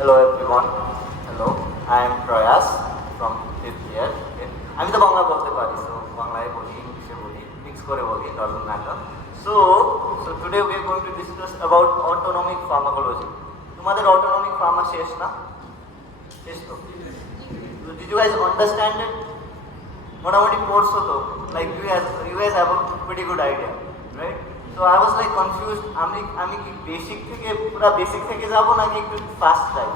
Hello everyone. Hello. I am Prayas from 5th year. Okay. আমি তো বাংলা বলতে পারি, so বাংলায় বলি, ইংলিশে বলি, mix করে বলি, doesn't matter. So today we are going to discuss about autonomic pharmacology. তোমাদের autonomic pharma শেষ না? শেষ তো? So did you guys understand it? মোটামুটি পড়ছো তো? Like you guys have a pretty good idea, right? So I was like confused. আমি কি বেসিক থেকে পুরো বেসিক থেকে যাব নাকি একটু ফাস্ট যাই?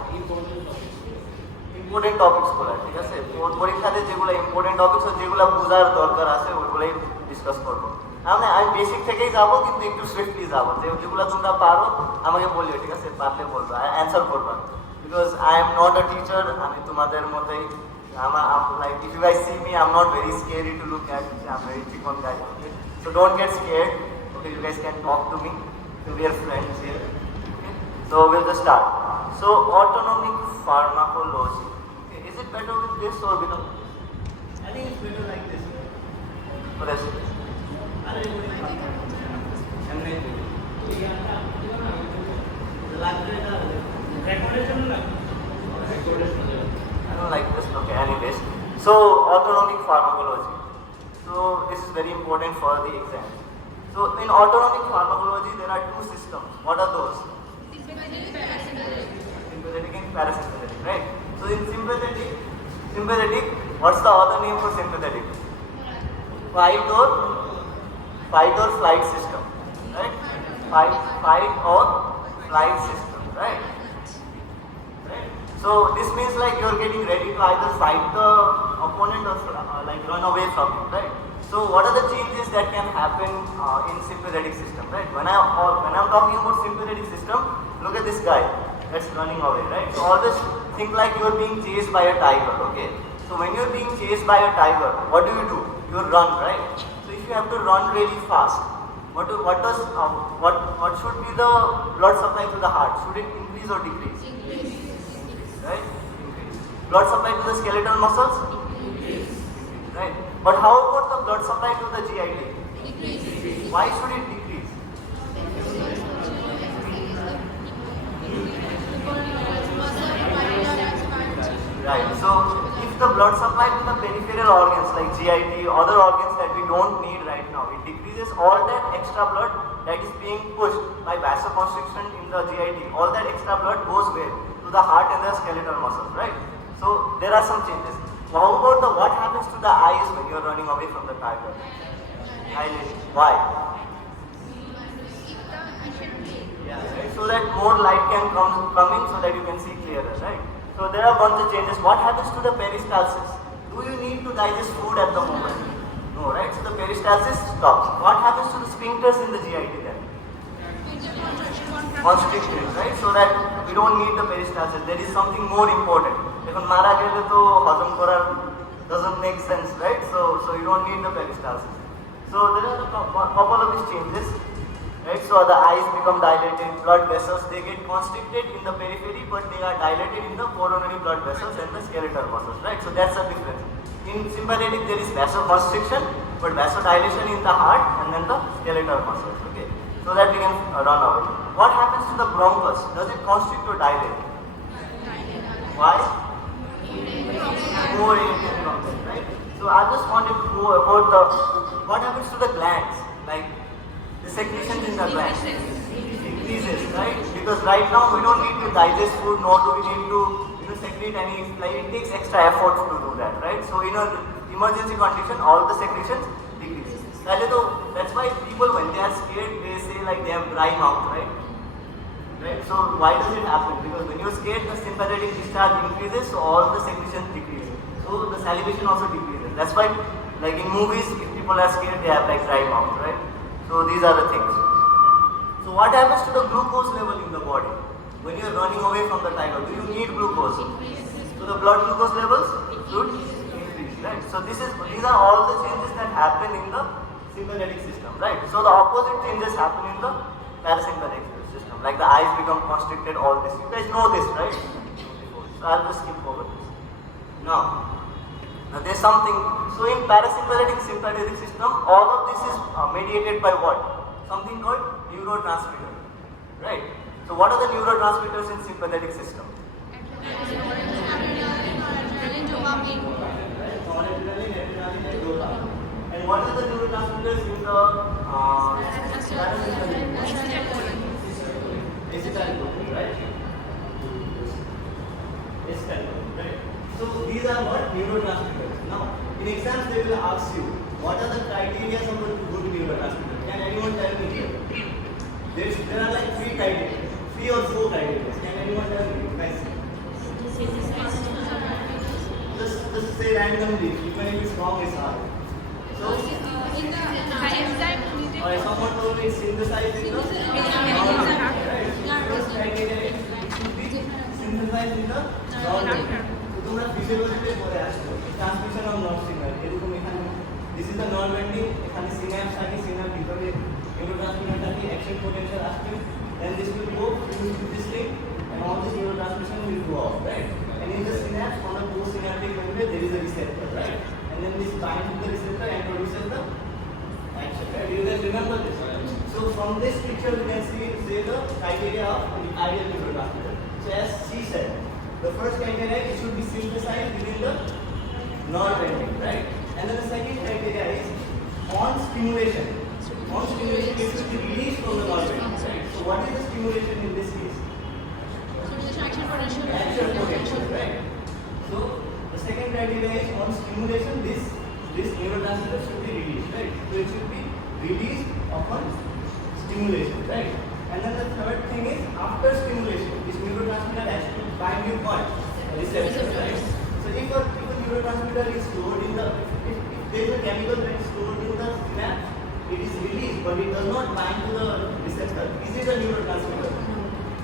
ইম্পর্টেন্ট টপিকস গুলো, ঠিক আছে? পরীক্ষাতে যেগুলো ইম্পর্টেন্ট টপিকস যেগুলো বোঝার দরকার আছে ওইগুলোই ডিসকাস করবো। আমি বেসিক থেকেই যাব, কিন্তু একটু সুইফটলি যাব। যেগুলো তোমরা পারো আমাকে বলিও, ঠিক আছে? পারলে বলবো, অ্যান্সার করবা। Because I am not a teacher, আমি তোমাদের মতোই। Like if you guys see me, I'm not very scary to look at. I'm very chicken guy. Okay? So don't get scared. Okay, you guys can talk to me. We are friends here. Okay? So we'll just start. So autonomic pharmacology. Okay, is it better with this or without? I think it's better like this. For this. I don't like this. Okay, anyways. So autonomic pharmacology. So this is very important for the exam. So in autonomic pharmacology there are two systems. What are those? Sympathetic and parasympathetic, right? So in sympathetic, what's the other name for sympathetic? Fight or flight system, right? Fight or flight system, right? So this means like you're getting ready to either fight the opponent or like run away from it, right? So what are the changes that can happen in sympathetic system, right? When I'm talking about sympathetic system, look at this guy that's running away, right? So always think like you're being chased by a tiger, okay? So when you're being chased by a tiger, what do? You run, right? So if you have to run really fast, what should be the blood supply to the heart? Should it increase or decrease? Right? Increase. Blood supply to the skeletal muscles? Increase. Right? But how about the blood supply to the GIT? Decrease. Why should it decrease? Right. So if the blood supply to the peripheral organs like GIT, other organs that we don't need right now, it decreases, all that extra blood that is being pushed by vasoconstriction in the GIT, all that extra blood goes where? To the heart and the skeletal muscles, right? So there are some changes. How about what happens to the eyes when you are running away from the tiger? Eyelid. Why? Yeah, right? So that more light can come in so that you can see clearer, right? So there are a bunch of changes. What happens to the peristalsis? Do you need to digest food at the moment? No, right? So the peristalsis stops. What happens to the sphincters in the GIT then? Constricted, right? So that we don't need the peristalsis. There is something more important. Because mara gele to hazam korar doesn't make sense, right? So you don't need the peristalsis. So there are a couple of these changes, right? So the eyes become dilated, blood vessels they get constricted in the periphery, but they are dilated in the coronary blood vessels and the skeletal muscles, right? So that's the difference. In sympathetic there is vasoconstriction, but vasodilation in the heart and then the skeletal muscles, okay? So that we can run away. What happens to the bronchus? Does it constrict or dilate? Why? More irritant bronchus, right? So I just wanted to go about what happens to the glands, like the secretions in the glands. Increases, right? Because right now we don't need to digest food, nor do we need to secrete any, like it takes extra effort to do that, right? So in an emergency condition, all the secretions decrease. That's why people when they are scared, they say like they have dry mouth, right? Right? So why does it happen? Because when you're scared, the sympathetic discharge increases, so all the secretions decrease. So the salivation also decreases. That's why, like in movies, if people are scared, they have like dry mouth, right? So these are the things. So what happens to the glucose level in the body? When you're running away from the tiger, do you need glucose? So the blood glucose levels should increase, right? So these are all the changes that happen in the sympathetic system, right? So the opposite changes happen in the parasympathetic system, like the eyes become constricted, all this. You guys know this, right? So I'll just skip over this. Now there's something, so in parasympathetic sympathetic system, all of this is mediated by what? Something called neurotransmitter, right? So what are the neurotransmitters in sympathetic system? Noradrenaline, adrenaline, and dopamine. And what are the neurotransmitters in the acetylcholine, right? Acetylcholine, right? So these are what neurotransmitters. Now, in exams they will ask you, what are the criteria of a good neurotransmitter? Can anyone tell me here? There are like 3 criteria, 3 or 4 criteria. Can anyone tell me? Guys? Just say randomly, even if it's wrong, it's hard. So, or someone told me it's synthesized in the first criteria is it should be synthesized in the non-brain. So, তোমরা physiology পড়ে আসছো, transmission of nerve signal, এরকম এখানে this is the nerve ending, এখানে synapse থাকে, synapse ভিতরে neurotransmitter থাকে, action potential আসবে, then this will go into this thing, and all this neurotransmission will go off, right? And in the synapse, on the postsynaptic membrane, there is a receptor, right? And then this binds to the receptor and produces the action, right? You guys remember this? So from this picture, we can see the criteria of the ideal neurotransmitter. So as she said, the first criteria it should be synthesized within the nerve ending, right? And then the second criteria is on stimulation. On stimulation, it should be released from the nerve ending, right? So what is the stimulation in this case? Action potential, right? So the second criteria is on stimulation, this neurotransmitter should be released, right? So it should be released upon stimulation, right? And then the third thing is after stimulation, this neurotransmitter has to bind with what? Receptor, right? So if a neurotransmitter is stored in the, if there is a chemical that is stored in the synapse, it is released, but it does not bind to the receptor. Is it a neurotransmitter?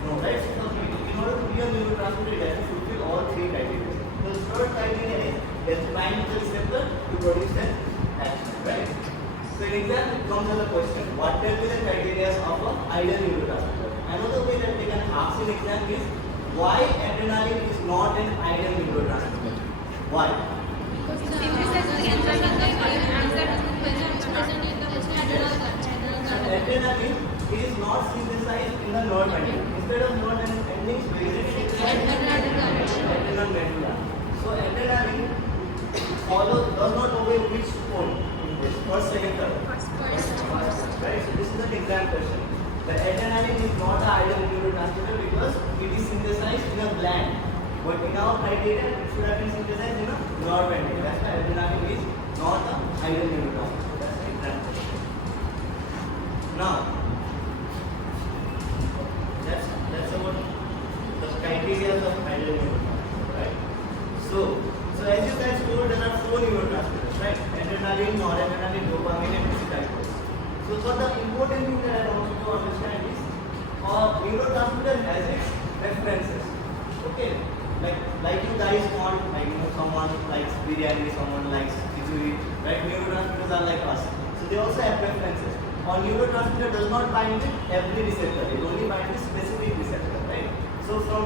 No, right? So in order to be a neurotransmitter, it has to fulfill all 3 criteria. The third criteria is it has to bind to the receptor to produce an action, right? So in exam, it comes as a question, what will be the criteria of an ideal neurotransmitter? Another way that they can ask in exam is, why adrenaline is not an ideal neurotransmitter? Why? Adrenaline is not synthesized in the nerve ending. Instead of nerve endings, where is it synthesized? Adrenal medulla. So adrenaline does not obey which pole? First, second, third. First. Right. So this is an exam question. The adrenaline is not an ideal neurotransmitter because it is synthesized in a gland. But in our criteria, it should have been synthesized in a nerve ending. That's why adrenaline is not an ideal neurotransmitter. That's the exam question. Now, that's about the criteria of ideal neurotransmitter, right? So as you guys told, there are 4 neurotransmitters, right? Adrenaline, noradrenaline, dopamine, and acetylcholine. So the important thing that I want you to understand is, neurotransmitter has its preferences. Okay, like you guys want, someone likes biryani, someone likes khichdi, right? Neurotransmitters are like us, so they also have preferences. Our neurotransmitter does not bind with every receptor; it only binds with specific receptor, right? So from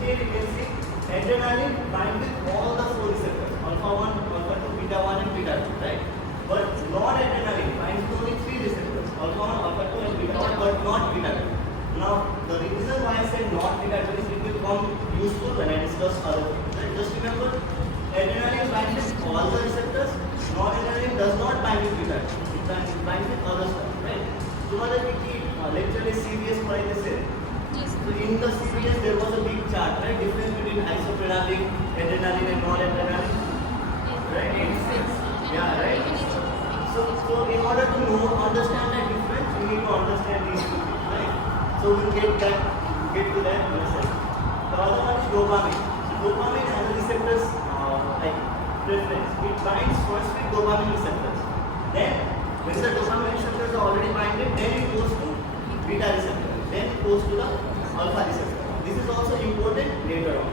here you can see adrenaline binds with all the 4 receptors: alpha 1, alpha 2, beta 1, and beta 2, right? But noradrenaline binds with only 3 receptors: alpha 1, alpha 2, and beta 1, but not beta 2. Now, the reason why I said not beta 2 is it will become useful when I discuss other things. Right? Just remember, adrenaline binds with all the receptors. Noradrenaline does not bind with beta 2. It binds with other stuff, right? Tomorrow we keep lecture is CVS for this. So in the CVS there was a big chart, right? Difference between isoprenalic, adrenaline, and noradrenaline. Right? Yeah, right? So in order to understand that difference, we need to understand these 2 things, right? So we'll get to that in a second. The other one is dopamine. So dopamine has a receptors preference. It binds first with dopamine receptors. Then when the dopamine receptors are already binded, then it goes to beta receptor. Then it goes to the alpha receptor. This is also important later on.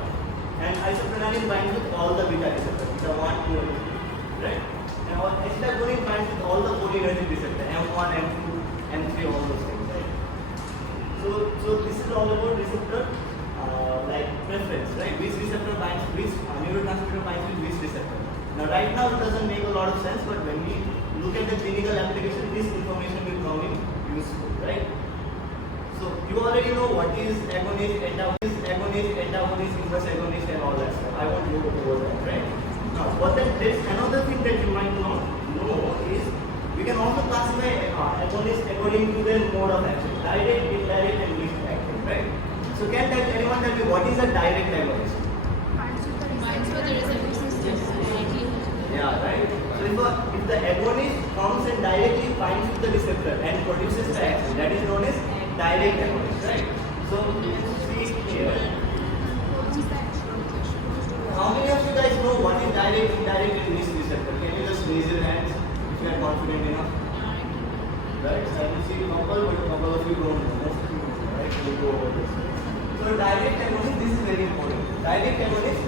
And isoprenalic binds with all the beta receptors, beta 1, 2, and 3. Right? And acetylcholine binds with all the cholinergic receptors, M1, M2, M3, all those things. Right? So this is all about receptor preference, right? Which receptor binds, which neurotransmitter binds with which receptor. Now right now it doesn't make a lot of sense, but when we look at the clinical application, this information will come in useful, right? So you already know what is agonist, antagonist, antagonist, inverse agonist and all that stuff. I won't go over that, right? Now, but then there's another thing that you might not know is we can also classify agonists according to their mode of action. Direct, indirect and mixed action, right? So can anyone tell me what is a direct agonist? Yeah, right. So if the agonist comes and directly binds with the receptor and produces the action, that is known as direct agonist, right? So see here. How many of you guys know what is direct, indirect and mixed receptor? Can you just raise your hands if you are confident enough? Right? So I can see a couple, but a couple of you don't know. Most of you know, right? We'll go over this. So direct agonist, this is very important. Direct agonist,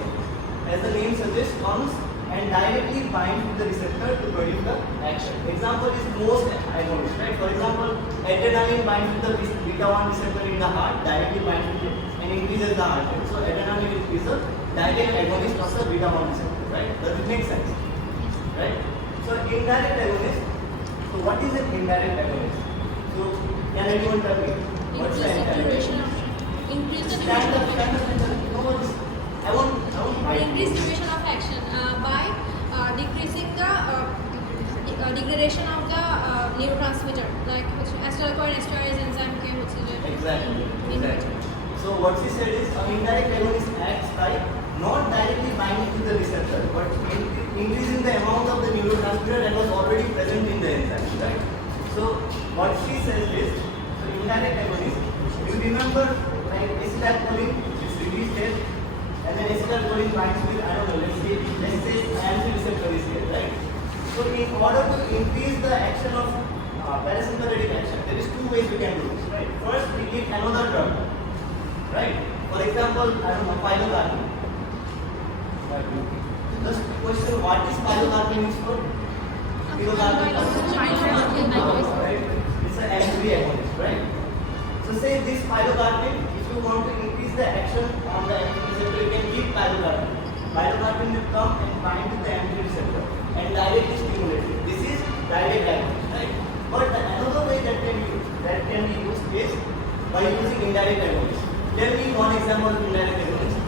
as the name suggests, comes and directly binds with the receptor to produce the action. Example is most agonists, right? For example, adrenaline binds with the beta-1 receptor in the heart, directly binds with it and increases the heart rate. So adrenaline is a direct agonist of the beta-1 receptor, right? Does it make sense? Right? So indirect agonist. So what is an indirect agonist? So can anyone tell me? What's the indirect agonist? Increase the Stand up. No, I won't increase duration of action by decreasing the degradation of the neurotransmitter like acetylcholinesterase enzyme के Exactly. So what she said is an indirect agonist acts by not directly binding to the receptor but increasing the amount of the neurotransmitter that was already present in the enzyme, right? So what she says is, so indirect agonist, you remember like acetylcholine is released here and then acetylcholine binds with, I don't know, let's say AMP receptor is here, right? So in order to increase the action of parasympathetic action, there is two ways we can do this, right? First, we give another drug, right? For example, I don't know, pilocarpine. Just question, what is pilocarpine is for? Pilocarpine, right? It's an AMP agonist, right? So say this pilocarpine, if you want to increase the action on the AMP receptor, you can give pilocarpine. Pilocarpine will come and bind to the AMP receptor and directly stimulate it. This is direct agonist, right? But another way that can be used is by using indirect agonist. Tell me one example of indirect agonist.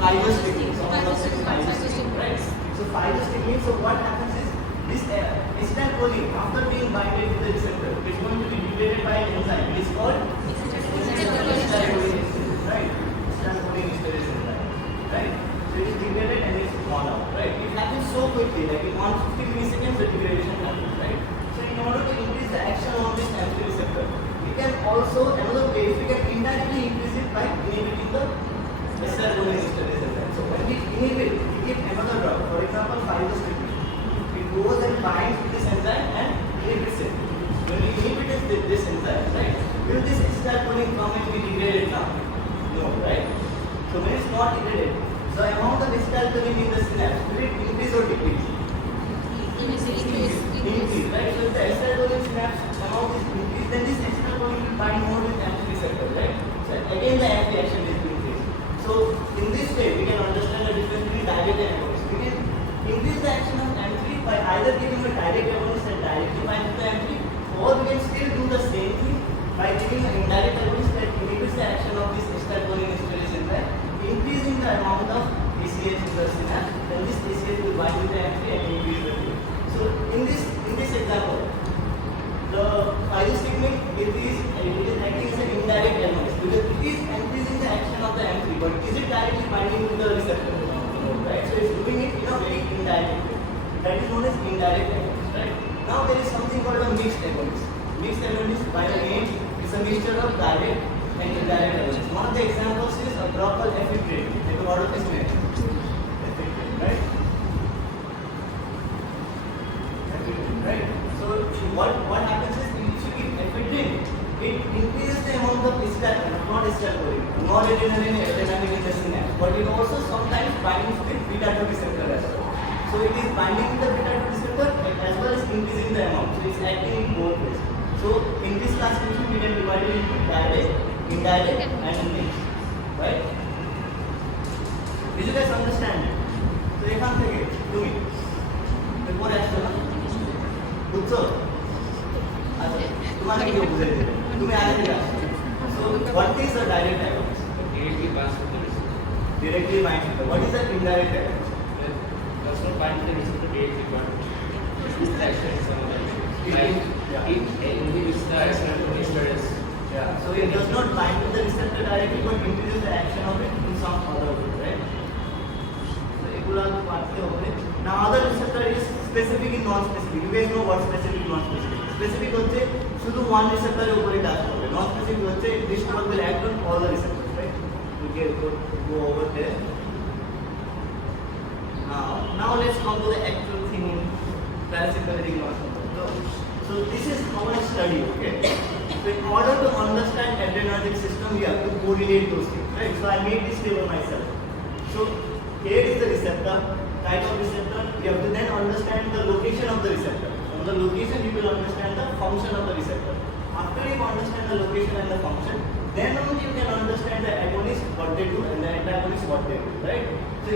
Physostigmine. Someone else says physostigmine, right? So physostigmine, so what happens is this acetylcholine, after being binded to the receptor, is going to be degraded by an enzyme. It is called acetylcholine, right? Acetylcholine enzyme, right? So it is degraded and it's gone out, right? It happens so quickly, like in 150 milliseconds the degradation happens, right? So in order to increase the action on this AMP receptor, we can also, another way, we can indirectly increase it by inhibiting the acetylcholine enzyme. So when we inhibit, we give another drug, for example, physostigmine. It goes and binds to this enzyme and inhibits it. When we inhibit this enzyme, right? Will this acetylcholine come and be degraded now? No, right? So when it's not degraded, the amount of acetylcholine in the synapse, will it increase or decrease? Increase, right? So if the acetylcholine synapse amount is increased, then this acetylcholine will bind more with AMP receptor, right? So again the AMP action is increased. So in this way, we can understand the difference between direct and agonist. We can increase the action of AMP by either giving a direct agonist and directly bind to the AMP, or we can still do the same thing by giving an indirect agonist that inhibits the action of this acetylcholine enzyme, increasing the amount of ACH in the synapse, then this ACH will bind with the AMP and increase the rate. So in this example, the physostigmine it is acting as an indirect agonist because it is increasing the action of the AMP, but is it directly binding to the receptor? No, right? So it's doing it in a very indirect way. That is known as indirect agonist, right? Now there is something called a mixed agonist. Mixed agonist by the name is a mixture of direct and indirect agonist. One of the examples is a propyl ephedrine. Take a word of this name. Ephedrine, right? Ephedrine, right? So what happens is if you give ephedrine, it increases the amount of acetylcholine, not acetylcholine, noradrenaline and adrenaline in the synapse, but it also sometimes binds with beta-2 receptor as well. So it is binding with the beta-2 receptor as well as increasing the amount. So it's acting in both ways. So in this classification we can divide it into direct, indirect and mixed, right? Did you guys understand it? So एखान থেকে তুমি এরপরে আসছো না বুঝছো আচ্ছা তোমাকে কেউ বুঝাই দেবে তুমি আগে থেকে আসছো so what is a direct agonist binds with the receptor. Directly binds with the. What is that indirect action? That does not bind with the receptor directly, but use the action in some other way. Like it inhibits the acetylcholinesterase. Yeah. So it does not bind with the receptor directly, but increases the action of it in some other way, right? So equal part over. Now other receptor is specific and non-specific. You guys know what specific, non-specific. Specific হচ্ছে শুধু one receptor এর উপরে কাজ করবে. Non-specific হচ্ছে this drug will act on all the receptors, right? We can go over there. Now let's come to the actual thing in parasympathetic nervous system. So this is how I study, okay? So in order to understand adrenergic system, we have to correlate those things, right? So I made this table myself. So here is the receptor, type of receptor. You have to then understand the location of the receptor. From the location, you will understand the function of the receptor. After you understand the location and the function, then only you can understand the agonist, what they do, and the antagonist, what they do, right? So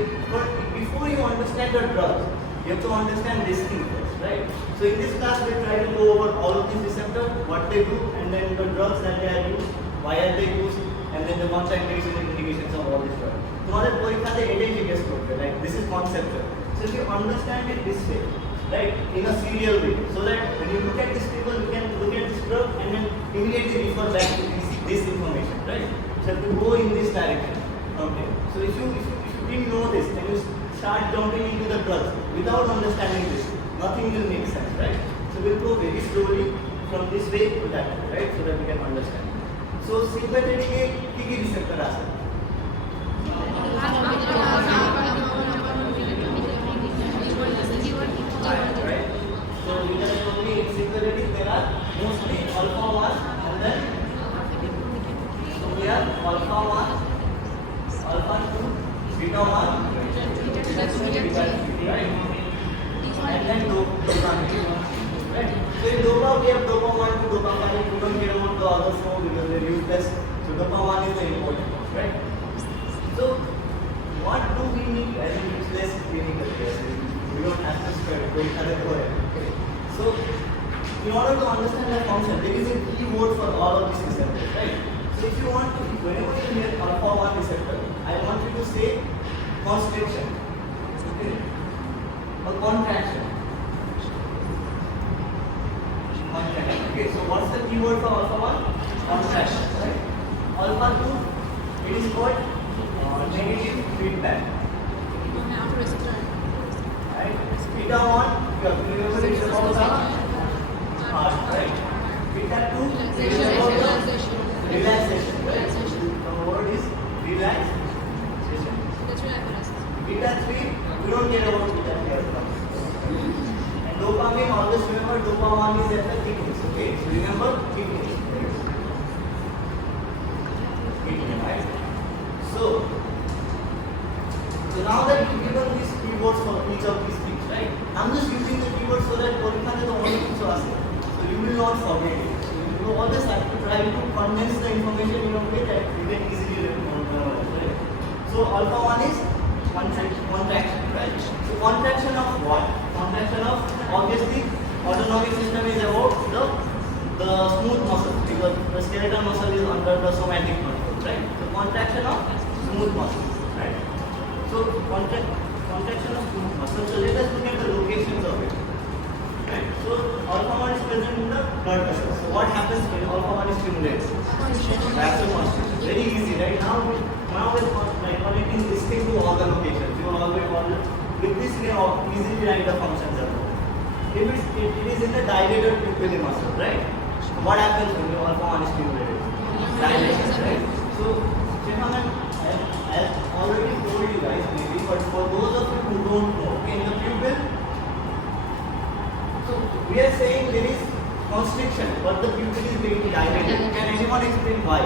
before you understand the drugs, you have to understand this thing first, right? So in this class, we try to go over all of these receptors, what they do, and then the drugs that they are used, why are they used, and then the contraindications and indications of all these drugs. তোমাদের পরীক্ষাতে এটাই জিজ্ঞেস করবে, like this is conceptual. So if you understand it this way, right, in a serial way, so that when you look at this table, you can look at this drug and then immediately refer back to this information, right? So you have to go in this direction. Okay. So if you didn't know this, then you start jumping into the drugs without understanding this, nothing will make sense, right? So we'll go very slowly from this way to that way, right? So that we can understand. So sympathetic key receptor আছে. Right? So we can only in sympathetic there are mostly alpha 1 and then so we have alpha 1, alpha 2, beta 1, beta 3, right? And then dopamine, right? So in dopa we have dopa 1 to dopa 5. We don't care about the other four because they're useless. So dopa 1 is the important one, right? So what do we need as a useless clinical test? We don't have to study, we have to go ahead. Okay. So in order to understand the function, there is a keyword for all of these receptors, right? So if you want to, whenever you hear alpha 1 receptor, I want you to say constriction, okay, or contraction. Contraction. Okay. So what's the keyword for alpha 1? Contraction, right? Alpha 2, it is called negative feedback. Right? Beta 1, you have to remember it's about the heart, right? Beta 2, it is about the relaxation, right? The word is relaxation. Beta 3, we don't care about beta 3 as well. And dopamine, always remember dopa 1 is at the kidneys, okay? So remember kidneys. Kidney, right? So now that you've given these keywords for each of these things, right? I'm just using the keywords so that Porikha is the only thing to ask. So you will not forget it. So you always have to try to condense the information in a way that you can easily memorize, right? So alpha 1 is contraction, right? So contraction of what? Contraction of, obviously, autonomic system is about the smooth muscle because the skeletal muscle is under the somatic muscle, right? So contraction of smooth muscle, right? So contraction of smooth muscle. So let us look at the locations of it. Right? So alpha 1 is present in the blood vessels. So what happens when alpha 1 is stimulated? Vasoconstriction. Very easy, right? Now with like connecting this thing to all the locations. You will always with this you can easily write the functions of it. If it is in the dilated pupillary muscle, right? So what happens when the alpha 1 is stimulated? Dilation, right? So gentlemen, I have already told you guys maybe, but for those of you who don't know, okay, in the pupil, so we are saying there is constriction, but the pupil is being dilated. Can anyone explain why?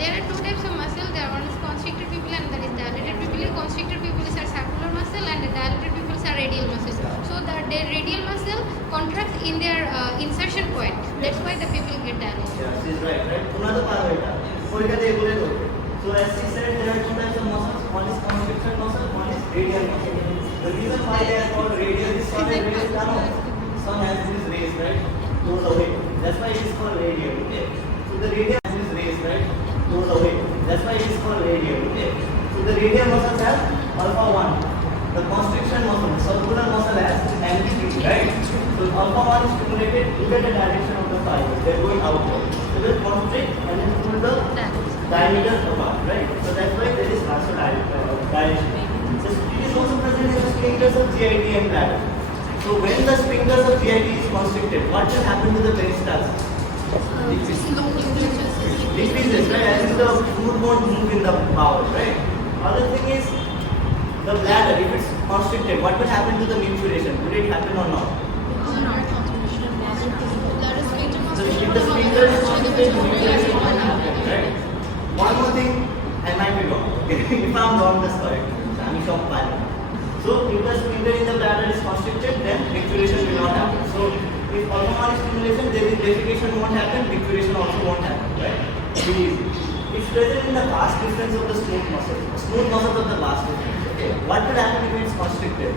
There are two types of muscle. There one is constricted pupil and that is dilated pupil. Constricted pupils are scapular muscle and the dilated pupils are radial muscles. So that their radial muscle contracts in their insertion point. That's why the pupil get dilated. Yeah, she's right, right? So as she said, there are two types of muscles. One is constricted muscle, one is radial muscle. The reason why they are called radial is sun and rays, sun has these rays, right? Goes away. That's why it is called radial. Okay. So the radial is raised, right? Goes away. That's why it is called radial. Okay. So the radial muscles have alpha 1. The constriction muscle, the circular muscle has MDP, right? So alpha 1 is stimulated to get the direction of the fibers. They're going outward. So they constrict and then pull the diameter apart, right? So that's why there is vasodilation. So it is also present in the sphincters of GIT and bladder. So when the sphincters of GIT is constricted, what will happen to the peristalsis? Decreases, right? As the food won't move in the bowel, right? Other thing is the bladder, if it's constricted, what will happen to the micturition? Will it happen or not? So if the sphincter is constricted, micturition will happen, right? One more thing, I might be wrong. If I'm wrong, just correct me. I'm shocked by it. So if the sphincter in the bladder is constricted, then micturition will not happen. So if autonomic stimulation, there is defecation won't happen, micturition also won't happen, right? Very easy. It's present in the vast difference of the smooth muscles. Smooth muscles of the vast difference. Okay. What will happen if it's constricted?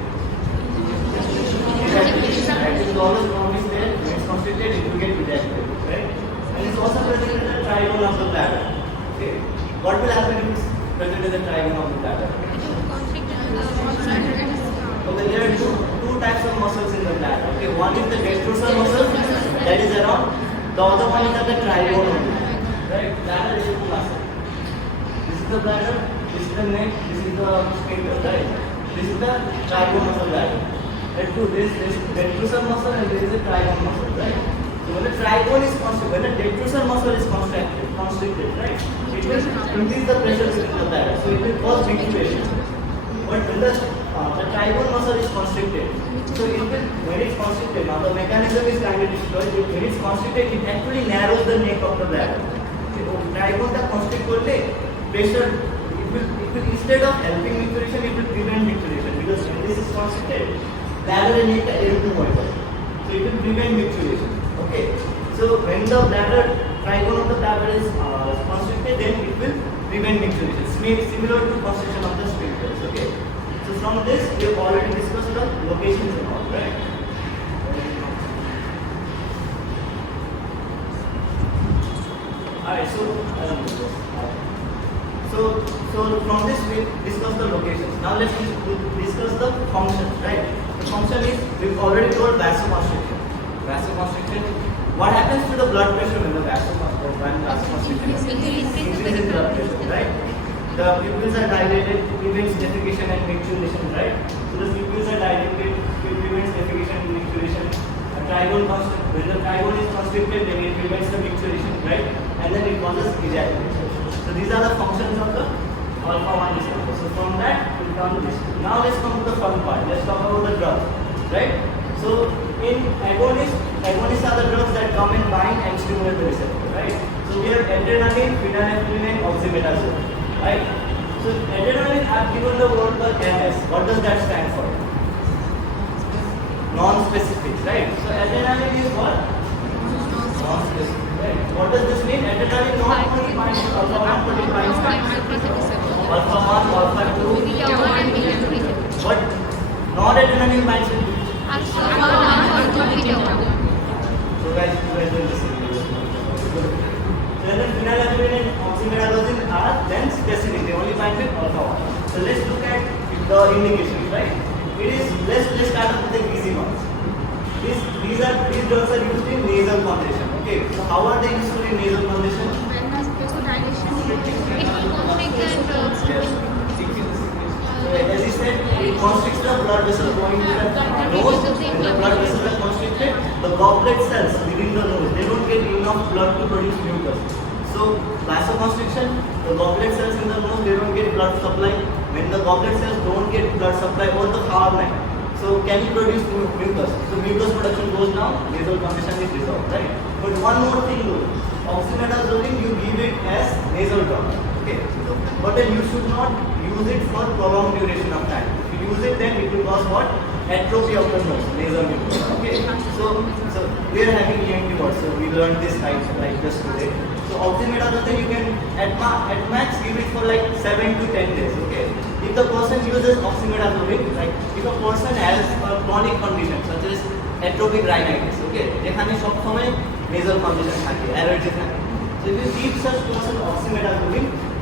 Right? It is always always there. When it's constricted, it will get ejected, right? And it's also present in the trigone of the bladder. Okay. What will happen if it's present in the trigone of the bladder? Okay, there are two types of muscles in the bladder. Okay, one is the detrusor muscle that is around. The other one is at the trigone only. Right? Bladder is a muscle. This is the bladder. This is the neck. This is the sphincter. Right? This is the trigone of the bladder. There are two. There is detrusor muscle and there is a trigone muscle. Right? So when the trigone is constricted, when the detrusor muscle is constricted, right? It will increase the pressure in the bladder. So it will cause micturition. But when the trigone muscle is constricted, so it will, when it's constricted, now the mechanism is kind of destroyed. When it's constricted, it actually narrows the neck of the bladder. Trigone that constrict করলে pressure, it will instead of helping micturition, it will prevent micturition because when this is constricted, bladder and neck এরকম হয়ে যায়. So it will prevent micturition. Okay. So when the bladder trigone of the bladder is constricted, then it will prevent micturition. Similar to constriction of the sphincters. Okay. So from this, we have already discussed the locations and all, right? Alright, so from this we discuss the locations. Now let's discuss the functions, right? The function is, we've already told vasoconstriction. Vasoconstriction, what happens to the blood pressure when the vasoconstriction increases blood pressure, right? The pupils are dilated, it prevents defecation and micturition, right? So the pupils are dilated, it prevents defecation and micturition. When the trigone is constricted, then it prevents the micturition, right? And then it causes ejaculation. So these are the functions of the alpha 1 receptor. So from that, we come to this. Now let's come to the fun part. Let's talk about the drugs, right? So in agonists are the drugs that come and bind and stimulate the receptor, right? So we have adrenaline, phenylephrine, and oxymetazoline, right? So adrenaline are given the word called NS. What does that stand for? Non-specific, right? So adrenaline is what? Non-specific. Right. What does this mean? Adrenaline not only binds to alpha 1 but it binds to alpha 1, alpha 2, but non-adrenaline binds to alpha 1 alpha 2 beta 1. So guys, you guys will listen to this. So then phenylephrine and oxymetazoline are then specific. They only bind with alpha 1. So let's look at the indications, right? Let's start with the easy ones. These drugs are used in nasal congestion. Okay, so how are they useful in nasal congestion? As he said, it constricts the blood vessel going to the nose. When the blood vessels are constricted, the goblet cells within the nose, they don't get enough blood to produce mucus. So vasoconstriction, the goblet cells in the nose, they don't get blood supply. When the goblet cells don't get blood supply or the heart, so can you produce mucus? So mucus production goes down, nasal congestion is resolved, right? But one more thing though, oxymetazoline you give it as nasal drop, okay? But then you should not use it for prolonged duration of time. If you use it, then it will cause what? Atrophy of the nose, nasal mucus, okay? So we are having ENT words, so we learned this like just today. So oxymetazoline you can at max give it for like 7 to 10 days, okay? If the person uses oxymetazoline, like if a person has a chronic condition such as atopic rhinitis, okay, যেখানে সব সময় nasal congestion থাকে, allergy থাকে, so So if you give such person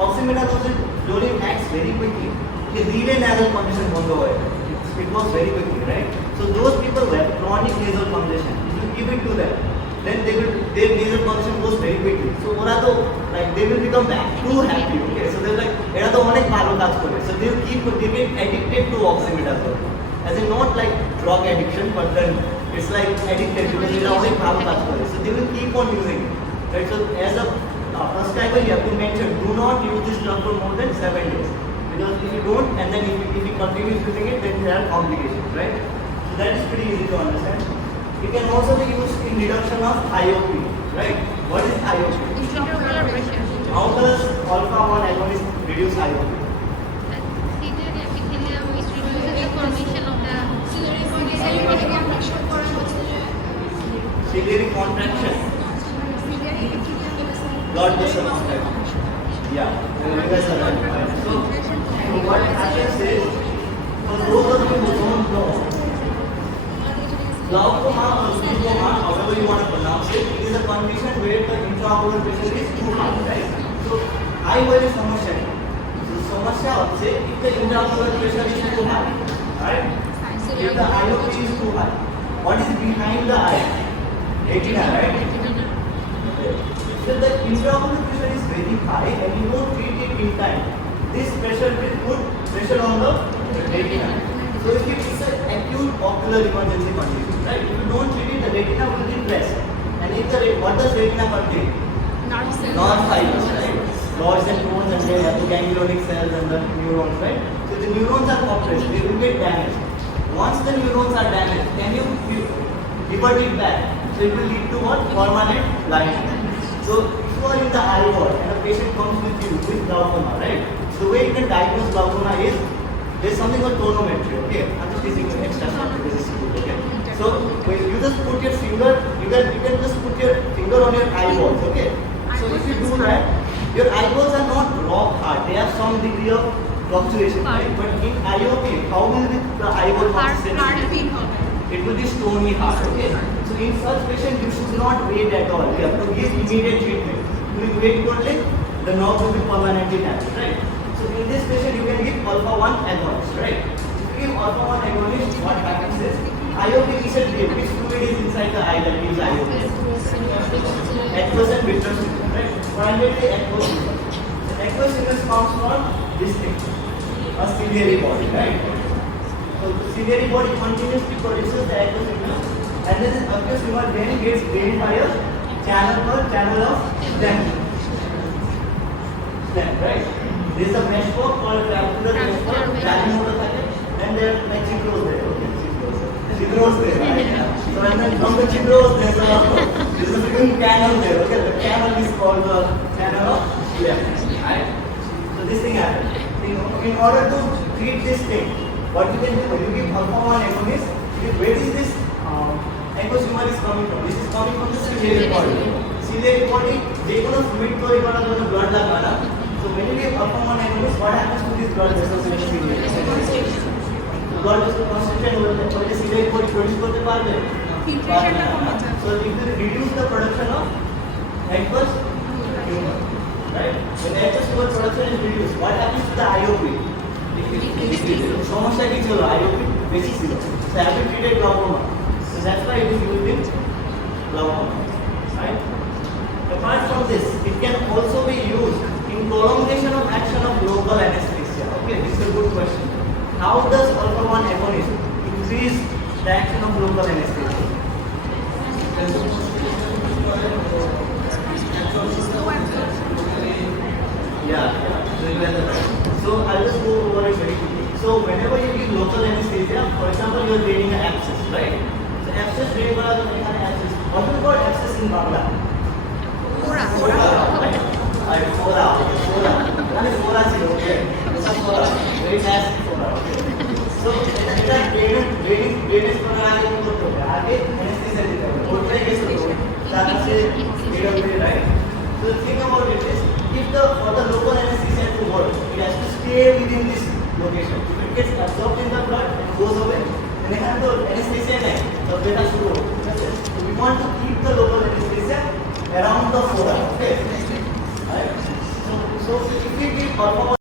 oxymetazolone acts very quickly. The relay nasal congestion বন্ধ হয়। It works very quickly, right? So those people who have chronic nasal congestion, if you give it to them, then their nasal congestion goes very quickly. So ওরা তো like they will become back too happy. Okay, so they're like এরা তো অনেক ভালো কাজ করে। So they get addicted to oxymetazole. As in not like drug addiction, but then it's like addicted because এরা অনেক ভালো কাজ করে। So they will keep on using it. Right? So as a prescriber, you have to mention do not use this drug for more than 7 days. Because if you don't, and then if you continue using it, then there are complications, right? So that is pretty easy to understand. It can also be used in reduction of IOP, right? What is IOP? Intraocular pressure. How does alpha-1 agonist reduce IOP? Ciliary epithelium which reduces the formation of the Ciliary contraction. Blood vessel contraction. Yeah, you guys are right. So what happens is, for those of you who don't know, glaucoma or glaucoma, however you want to pronounce it, is a condition where the intraocular pressure is too high, right? So high value samasya. So samasya hocche if the intraocular pressure is too high, right? If the IOP is too high, what is behind the eye? Retina, right? Okay. So the intraocular pressure is very high and you don't treat it in time. This pressure will put pressure on the retina. So if it's an acute ocular emergency condition, right? If you don't treat it, the retina will be pressed. And if what does retina contain? Nerve fibers, right? Rods and cones, and they have the ganglionic cells and the neurons, right? So the neurons are compressed, they will get damaged. Once the neurons are damaged, can you divert it back? So it will lead to what? Permanent blindness. So if you are in the eye ward and a patient comes with you with glaucoma, right? The way you can diagnose glaucoma is there's something called tonometry, okay? I'm just teaching you extra stuff because it's good, okay? So when you just put your finger, you can just put your finger on your eyeballs, okay? So if you do that, your eyeballs are not rock hard. They have some degree of fluctuation, right? But in IOP, how will the eyeball consistency? It will be stony hard, okay? So in such patient, you should not wait at all. You have to give immediate treatment. If you wait only, the nerve will be permanently damaged, right? So in this patient, you can give alpha-1 agonist, right? If you give alpha-1 agonist, what happens is, IOP is a fluid. Which fluid is inside the eye that gives IOP? Aqueous and vitreous fluid, right? Primarily aqueous fluid. So aqueous fluid comes from this thing, a ciliary body, right? So the ciliary body continuously produces the aqueous fluid, and then this aqueous fluid then gets drained by a channel of stem, right? There is a meshwork called trabecular meshwork, and there are like chigros there, okay? Chigros there, right? So and then from the chigros there is a little canal there, okay? The canal is called the channel of phlegm, right? So this thing happens. In order to treat this thing, what you can do when you give alpha-1 agonist, where is this aqueous humor is coming from? This is coming from the ciliary body. Ciliary body, they can fluid to it, the blood lagana. So when you give alpha-1 agonist, what happens to these blood vessels in the ciliary? Blood vessels concentrate over the ciliary body produce করতে পারবে? So if you reduce the production of aqueous humor, right? When aqueous humor production is reduced, what happens to the IOP? সমস্যা কি ছিল? IOP বেশি ছিল. So have you treated glaucoma? So that's why it is used in glaucoma, right? Apart from this, it can also be used in prolongation of action of local anesthesia. Okay, this is a good question. How does alpha-1 agonist increase the action of local anesthesia? Yeah. So I'll just go over it very quickly. So whenever you give local anesthesia, for example, you are draining an abscess, right? So abscess drain by the abscess. What do you call abscess in Bangla? Fora. Right? Fora. What is fora? Okay. It's a fora. Very nasty fora. Okay. So it's a drainage program. आगे anesthesia देता है. वो क्या कैसे होगा? सारा से right? So the thing about it is, for the local anesthesia to work, it has to stay within this location. If it gets absorbed in the blood and goes away, then the anesthesia the beta should go. So we want to keep the local anesthesia around the forearm. Okay. Right? So if we give performance